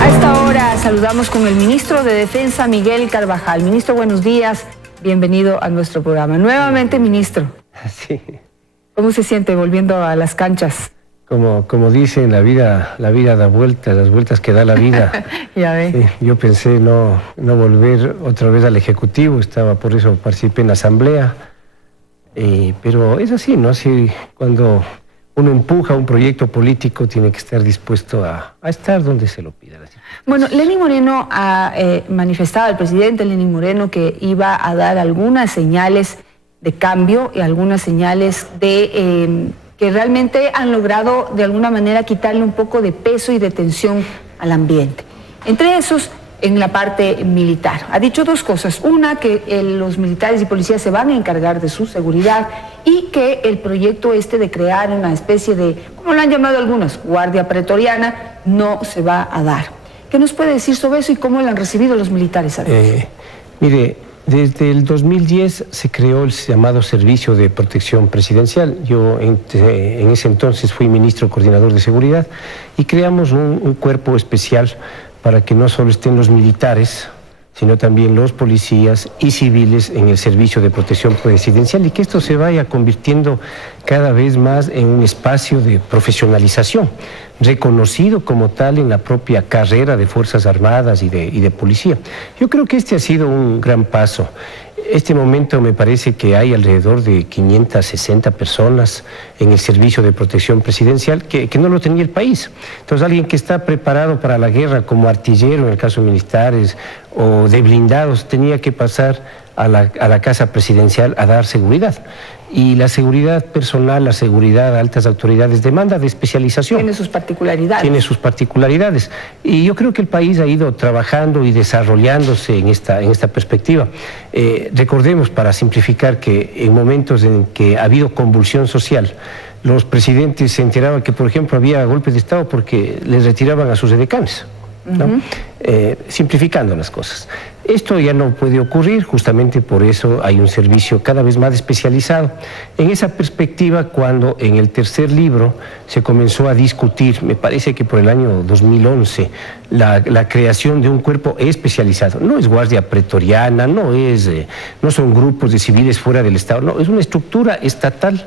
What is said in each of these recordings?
A esta hora saludamos con el ministro de Defensa, Miguel Carvajal. Ministro, buenos días. Bienvenido a nuestro programa. Nuevamente, ministro. Sí. ¿Cómo se siente volviendo a las canchas? Como dicen, la vida da vueltas, las vueltas que da la vida. Ya ve. Sí, yo pensé no volver otra vez al Ejecutivo, por eso participé en la Asamblea. Pero es así, ¿no? Así, cuando uno empuja un proyecto político, tiene que estar dispuesto a estar donde se lo pida. Bueno, Lenín Moreno ha manifestado, el presidente Lenín Moreno, que iba a dar algunas señales de cambio y algunas señales de que realmente han logrado de alguna manera quitarle un poco de peso y de tensión al ambiente. Entre esos, en la parte militar. Ha dicho dos cosas. Una, que los militares y policías se van a encargar de su seguridad y que el proyecto de crear una especie de, como lo han llamado algunos, guardia pretoriana, no se va a dar. ¿Qué nos puede decir sobre eso y cómo lo han recibido los militares? Mire, desde el 2010 se creó el llamado Servicio de Protección Presidencial. Yo en ese entonces fui ministro coordinador de seguridad y creamos un cuerpo especial para que no solo estén los militares, sino también los policías y civiles en el Servicio de Protección Presidencial, y que esto se vaya convirtiendo cada vez más en un espacio de profesionalización, reconocido como tal en la propia carrera de Fuerzas Armadas y de policía. Yo creo que este ha sido un gran paso. Este momento me parece que hay alrededor de 560 personas en el Servicio de Protección Presidencial que no lo tenía el país. Entonces, alguien que está preparado para la guerra como artillero, en el caso de militares, o de blindados, tenía que pasar a la Casa Presidencial a dar seguridad. Y la seguridad personal, la seguridad de altas autoridades demanda de especialización. Tiene sus particularidades. Tiene sus particularidades. Y yo creo que el país ha ido trabajando y desarrollándose en esta perspectiva. Recordemos, para simplificar, que en momentos en que ha habido convulsión social, los presidentes se enteraban que, por ejemplo, había golpes de Estado porque les retiraban a sus edecanes, ¿no? Simplificando las cosas. Esto ya no puede ocurrir, justamente por eso hay un servicio cada vez más especializado. En esa perspectiva, cuando en el tercer libro se comenzó a discutir, me parece que por el año 2011, la creación de un cuerpo especializado, no es guardia pretoriana, no son grupos de civiles fuera del Estado, no, es una estructura estatal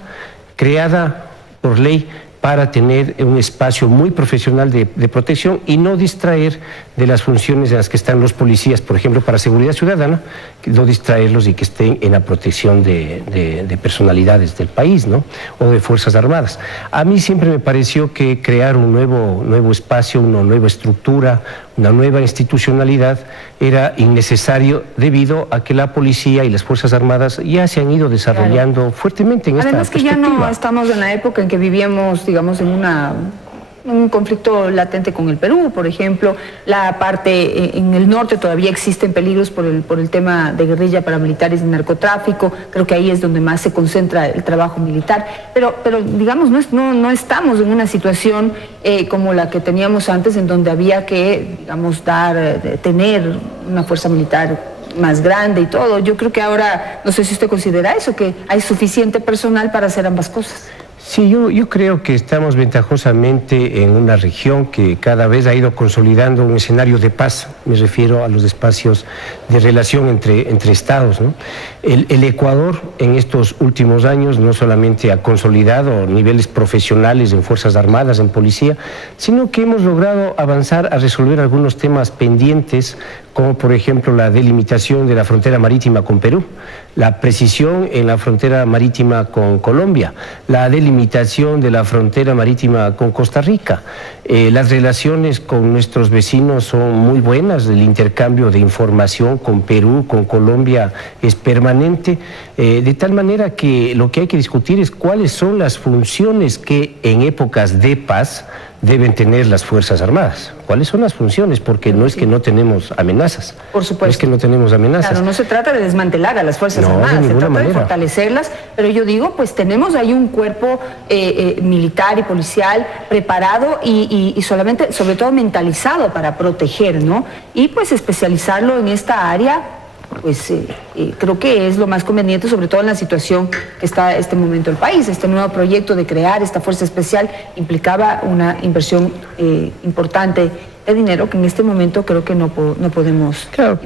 creada por ley para tener un espacio muy profesional de protección y no distraer de las funciones en las que están los policías, por ejemplo, para seguridad ciudadana, no distraerlos y que estén en la protección de personalidades del país, ¿no? O de Fuerzas Armadas. A mí siempre me pareció que crear un nuevo espacio, una nueva estructura, una nueva institucionalidad era innecesario debido a que la policía y las Fuerzas Armadas ya se han ido desarrollando fuertemente en esta perspectiva. Además que ya no estamos en la época en que vivíamos, digamos, en un conflicto latente con el Perú, por ejemplo. La parte en el norte todavía existen peligros por el tema de guerrilla paramilitares y narcotráfico. Creo que ahí es donde más se concentra el trabajo militar. Pero digamos, no estamos en una situación como la que teníamos antes, en donde había que, digamos, tener una fuerza militar más grande y todo. Yo creo que ahora, no sé si usted considera eso, que hay suficiente personal para hacer ambas cosas. Sí, yo creo que estamos ventajosamente en una región que cada vez ha ido consolidando un escenario de paz. Me refiero a los espacios de relación entre estados, ¿no? El Ecuador en estos últimos años no solamente ha consolidado niveles profesionales en Fuerzas Armadas, en policía, sino que hemos logrado avanzar a resolver algunos temas pendientes, como por ejemplo la delimitación de la frontera marítima con Perú, la precisión en la frontera marítima con Colombia, la delimitación de la frontera marítima con Costa Rica. Las relaciones con nuestros vecinos son muy buenas, el intercambio de información con Perú, con Colombia es permanente, de tal manera que lo que hay que discutir es cuáles son las funciones que en épocas de paz deben tener las Fuerzas Armadas. ¿Cuáles son las funciones? Porque no es que no tenemos amenazas. Por supuesto. No es que no tenemos amenazas. Claro, no se trata de desmantelar a las Fuerzas Armadas, se trata de fortalecerlas, pero yo digo, pues tenemos ahí un cuerpo militar y policial preparado y sobre todo mentalizado para proteger, ¿no? Y pues especializarlo en esta área pues creo que es lo más conveniente, sobre todo en la situación que está este momento el país. Este nuevo proyecto de crear esta fuerza especial implicaba una inversión importante de dinero que en este momento creo que no podemos. Claro,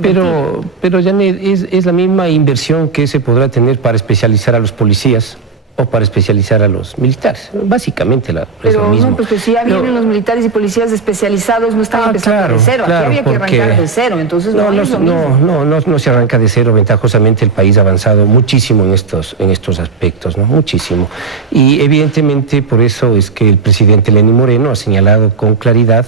pero Janet, es la misma inversión que se podrá tener para especializar a los policías o para especializar a los militares. Básicamente es lo mismo. No, pues si ya vienen los militares y policías especialitos, no están empezando de cero. Claro, aquí había que arrancar de cero, entonces no se arranca de cero. Ventajosamente el país ha avanzado muchísimo en estos aspectos, ¿no? Muchísimo. Y evidentemente por eso es que el presidente Lenín Moreno ha señalado con claridad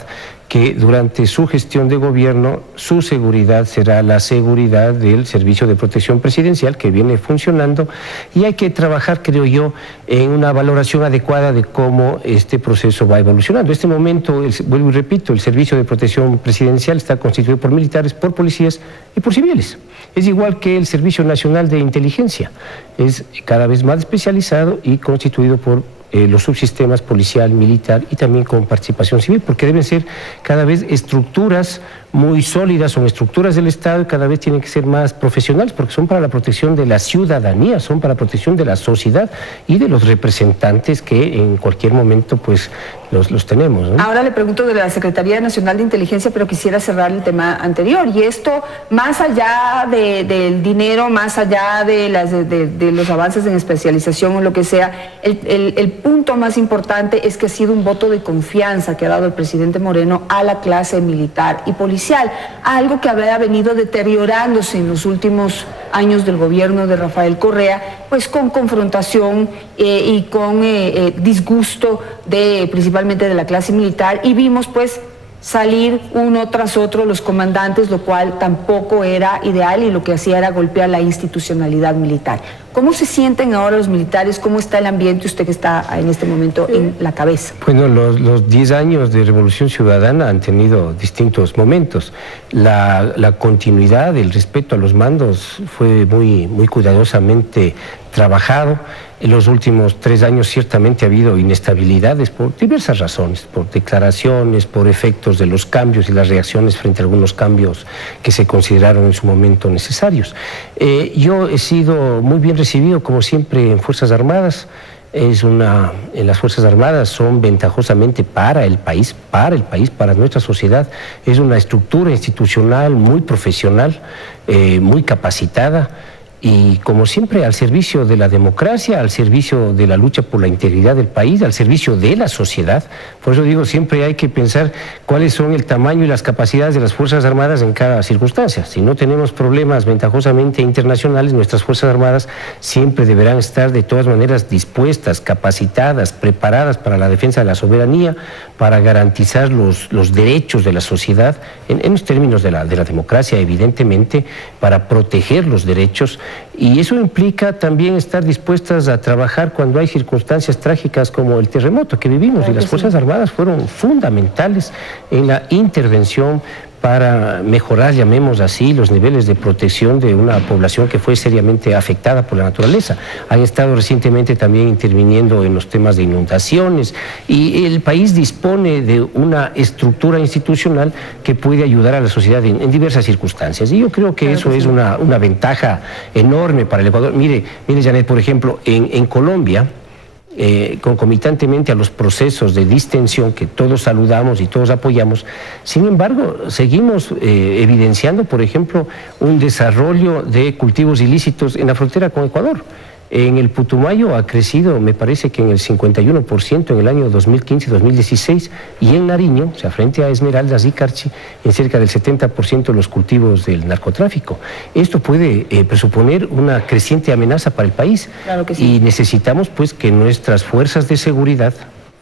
que durante su gestión de gobierno su seguridad será la seguridad del Servicio de Protección Presidencial, que viene funcionando, y hay que trabajar, creo yo, en una valoración adecuada de cómo este proceso va evolucionando. En este momento, vuelvo y repito, el Servicio de Protección Presidencial está constituido por militares, por policías y por civiles. Es igual que el Servicio Nacional de Inteligencia, es cada vez más especializado y constituido por los subsistemas policial, militar y también con participación civil, porque deben ser cada vez estructuras muy sólidas, son estructuras del Estado y cada vez tienen que ser más profesionales porque son para la protección de la ciudadanía, son para la protección de la sociedad y de los representantes que en cualquier momento pues los tenemos, ¿no? Ahora le pregunto de la Secretaría Nacional de Inteligencia, pero quisiera cerrar el tema anterior, y esto más allá del dinero, más allá de los avances en especialización o lo que sea, el punto más importante es que ha sido un voto de confianza que ha dado el presidente Moreno a la clase militar y policial, algo que había venido deteriorándose en los últimos años del gobierno de Rafael Correa, pues con confrontación y con disgusto principalmente de la clase militar, y vimos pues salir uno tras otro los comandantes, lo cual tampoco era ideal y lo que hacía era golpear la institucionalidad militar. ¿Cómo se sienten ahora los militares? ¿Cómo está el ambiente? Usted que está en este momento en la cabeza. Bueno, los 10 años de Revolución Ciudadana han tenido distintos momentos. La continuidad, el respeto a los mandos fue muy cuidadosamente trabajado. En los últimos 3 años ciertamente ha habido inestabilidades por diversas razones, por declaraciones, por efectos de los cambios y las reacciones frente a algunos cambios que se consideraron en su momento necesarios. Yo he sido muy bien recibido, como siempre, en Fuerzas Armadas. En las Fuerzas Armadas son ventajosamente para el país, para nuestra sociedad. Es una estructura institucional muy profesional, muy capacitada, y como siempre al servicio de la democracia, al servicio de la lucha por la integridad del país, al servicio de la sociedad. Por eso digo, siempre hay que pensar cuáles son el tamaño y las capacidades de las Fuerzas Armadas en cada circunstancia. Si no tenemos problemas ventajosamente internacionales, nuestras Fuerzas Armadas siempre deberán estar de todas maneras dispuestas, capacitadas, preparadas para la defensa de la soberanía, para garantizar los derechos de la sociedad, en los términos de la democracia, evidentemente, para proteger los derechos. Y eso implica también estar dispuestas a trabajar cuando hay circunstancias trágicas como el terremoto que vivimos, y las Fuerzas Armadas fueron fundamentales en la intervención para mejorar, llamemos así, los niveles de protección de una población que fue seriamente afectada por la naturaleza. Han estado recientemente también interviniendo en los temas de inundaciones, y el país dispone de una estructura institucional que puede ayudar a la sociedad en diversas circunstancias. Y yo creo que eso es una ventaja enorme para el Ecuador. Mire, Janet, por ejemplo, en Colombia, concomitantemente a los procesos de distensión que todos saludamos y todos apoyamos, sin embargo, seguimos evidenciando, por ejemplo, un desarrollo de cultivos ilícitos en la frontera con Ecuador. En el Putumayo ha crecido, me parece que en el 51% en el año 2015-2016, y en Nariño, o sea, frente a Esmeraldas y Carchi, en cerca del 70% de los cultivos del narcotráfico. Esto puede presuponer una creciente amenaza para el país. Claro que sí. Y necesitamos pues que nuestras fuerzas de seguridad,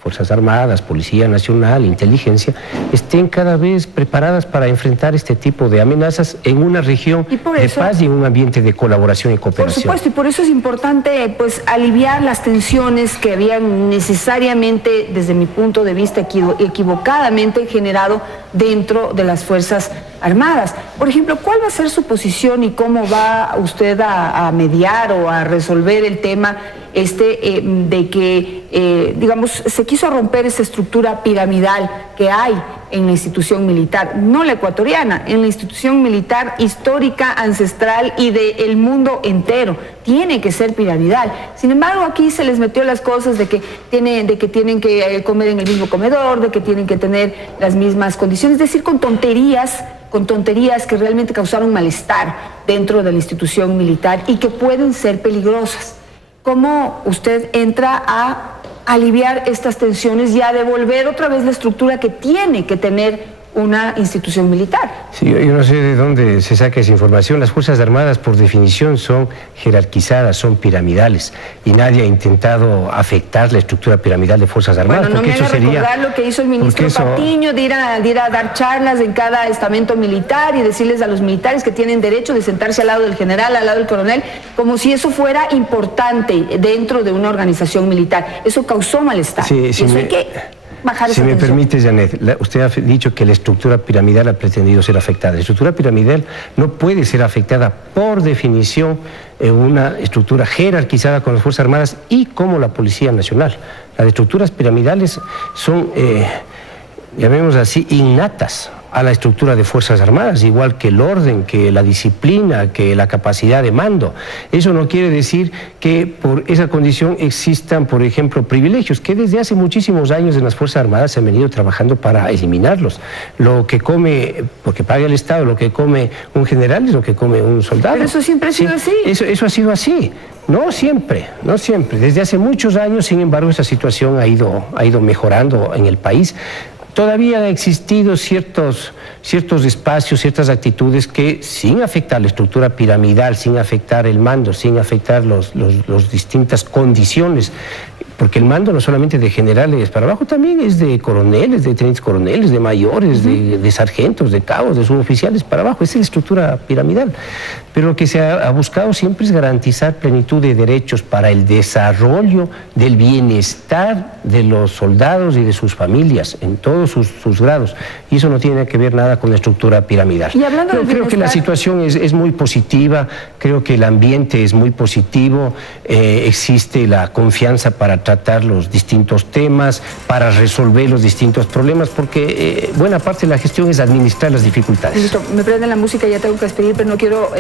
Fuerzas Armadas, Policía Nacional, Inteligencia, estén cada vez preparadas para enfrentar este tipo de amenazas en una región de paz y en un ambiente de colaboración y cooperación. Por supuesto, y por eso es importante pues aliviar las tensiones que habían necesariamente, desde mi punto de vista, equivocadamente generado dentro de las Fuerzas Armadas. Por ejemplo, ¿cuál va a ser su posición y cómo va usted a mediar o a resolver el tema de que, digamos, se quiso romper esa estructura piramidal que hay en la institución militar, no la ecuatoriana, en la institución militar histórica, ancestral y del mundo entero. Tiene que ser piramidal. Sin embargo, aquí se les metió las cosas de que tienen que comer en el mismo comedor, de que tienen que tener las mismas condiciones, es decir, con tonterías que realmente causaron malestar dentro de la institución militar y que pueden ser peligrosas. ¿Cómo usted entra a aliviar estas tensiones y a devolver otra vez la estructura que tiene que tener una institución militar? Sí, yo no sé de dónde se saca esa información. Las Fuerzas Armadas, por definición, son jerarquizadas, son piramidales, y nadie ha intentado afectar la estructura piramidal de Fuerzas Armadas. Bueno, no me haga recordar lo que hizo el ministro Patiño, de ir a dar charlas en cada estamento militar y decirles a los militares que tienen derecho de sentarse al lado del general, al lado del coronel, como si eso fuera importante dentro de una organización militar. Eso causó malestar. Sí, sí, eso hay que bajar esa tensión. Si me permite, Janet, usted ha dicho que la estructura piramidal ha pretendido ser afectada. La estructura piramidal no puede ser afectada por definición en una estructura jerarquizada con las Fuerzas Armadas y como la Policía Nacional. Las estructuras piramidales son, llamémoslo así, innatas a la estructura de Fuerzas Armadas, igual que el orden, que la disciplina, que la capacidad de mando. Eso no quiere decir que por esa condición existan, por ejemplo, privilegios, que desde hace muchísimos años en las Fuerzas Armadas se han venido trabajando para eliminarlos. Lo que come, porque paga el Estado, lo que come un general es lo que come un soldado. Pero eso siempre ha sido así. Eso ha sido así. No siempre, no siempre. Desde hace muchos años, sin embargo, esa situación ha ido mejorando en el país. Todavía han existido ciertos espacios, ciertas actitudes que, sin afectar la estructura piramidal, sin afectar el mando, sin afectar las distintas condiciones, porque el mando no solamente de generales para abajo, también es de coroneles, de tenientes coroneles, de mayores, de sargentos, de cabos, de suboficiales para abajo. Esa es la estructura piramidal. Pero lo que se ha buscado siempre es garantizar plenitud de derechos para el desarrollo del bienestar de los soldados y de sus familias en todos sus grados. Y eso no tiene que ver nada con la estructura piramidal. Y hablando creo que la situación es muy positiva, creo que el ambiente es muy positivo, existe la confianza para tratar los distintos temas, para resolver los distintos problemas, porque buena parte de la gestión es administrar las dificultades. Listo, me prende la música, ya tengo que despedir, pero no quiero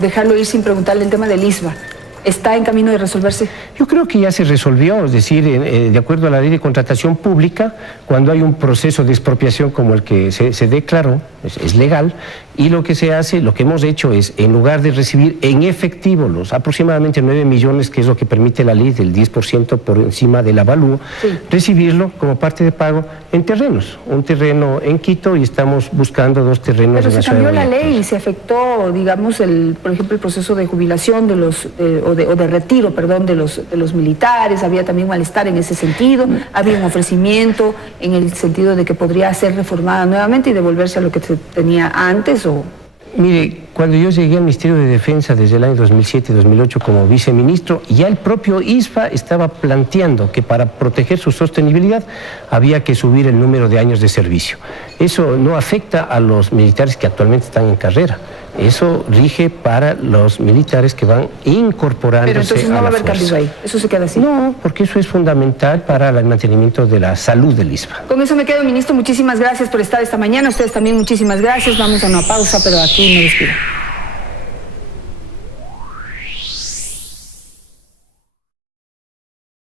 dejarlo ir sin preguntarle el tema del ISVA. ¿Está en camino de resolverse? Yo creo que ya se resolvió, es decir, de acuerdo a la ley de contratación pública, cuando hay un proceso de expropiación como el que se declaró, es legal, y lo que se hace, lo que hemos hecho es, en lugar de recibir en efectivo los aproximadamente 9 millones, que es lo que permite la ley del 10% por encima del avalúo, sí, recibirlo como parte de pago en terrenos, un terreno en Quito, y estamos buscando 2 terrenos en la ciudad de Guayaquil. Pero se cambió la ley y se afectó, digamos, por ejemplo, el proceso de jubilación de retiro, perdón, de los militares. Había también malestar en ese sentido, había un ofrecimiento en el sentido de que podría ser reformada nuevamente y devolverse a lo que se tenía antes. Mire, cuando yo llegué al Ministerio de Defensa desde el año 2007-2008 como viceministro, ya el propio ISVA estaba planteando que para proteger su sostenibilidad había que subir el número de años de servicio. Eso no afecta a los militares que actualmente están en carrera. Eso rige para los militares que van incorporándose. Pero entonces no va a haber cambios ahí, eso se queda así. No, porque eso es fundamental para el mantenimiento de la salud del ISVA. Con eso me quedo, ministro. Muchísimas gracias por estar esta mañana. Ustedes también muchísimas gracias. Vamos a una pausa, pero aquí me despido.